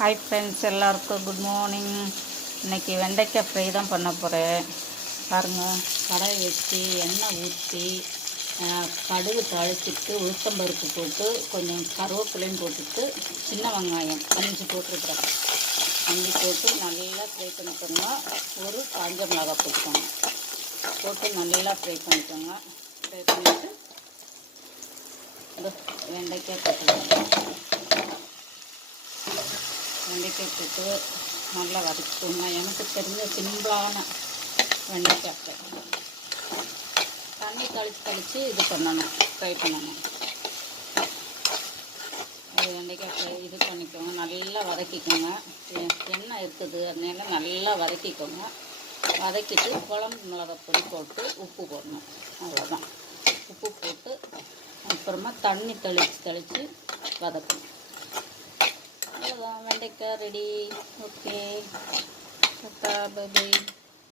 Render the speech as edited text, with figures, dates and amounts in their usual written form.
Hi friends, எல்லாருக்கும் good morning. இன்றைக்கி வெண்டைக்காய் ஃப்ரை தான் பண்ண போகிறேன். பாருங்கள், கடாய் வச்சு எண்ணெய் ஊற்றி கடுகு தாளிச்சிட்டு உளுத்தம்பருப்பு போட்டு கொஞ்சம் கருவேப்பிலையும் போட்டுட்டு சின்ன வெங்காயம் 5 போட்டுருக்குறேன். 5 போட்டு நல்லா ஃப்ரை பண்ணிக்கோங்க. ஒரு காஞ்ச மிளகாய் போட்டுக்கோங்க. போட்டு நல்லா ஃப்ரை பண்ணிக்கோங்க. ஃப்ரை பண்ணிவிட்டு வெண்டைக்காய் போட்டுக்கோங்க. வெண்டைக்காய் போட்டு நல்லா வதக்கிக்கோங்க. எனக்கு தெரிஞ்ச சிம்பிளான வெண்டைக்காய் தண்ணி கழித்து இது பண்ணணும், ஃப்ரை பண்ணணும். அது வெண்டைக்காய் ஃப்ரை இது பண்ணிக்கோங்க. நல்லா வதக்கிக்கோங்க. எண்ணெய் இருக்குது, அதனால நல்லா வதக்கிக்கோங்க. வதக்கிட்டு குழம்பு மிளகாய் பொடி போட்டு உப்பு போடணும். அவ்வளோதான். உப்பு போட்டு அப்புறமா தண்ணி தெளித்து வதக்கணும். அவ்வளோதான், வெண்டைக்காய் ரெடி. Okay, by.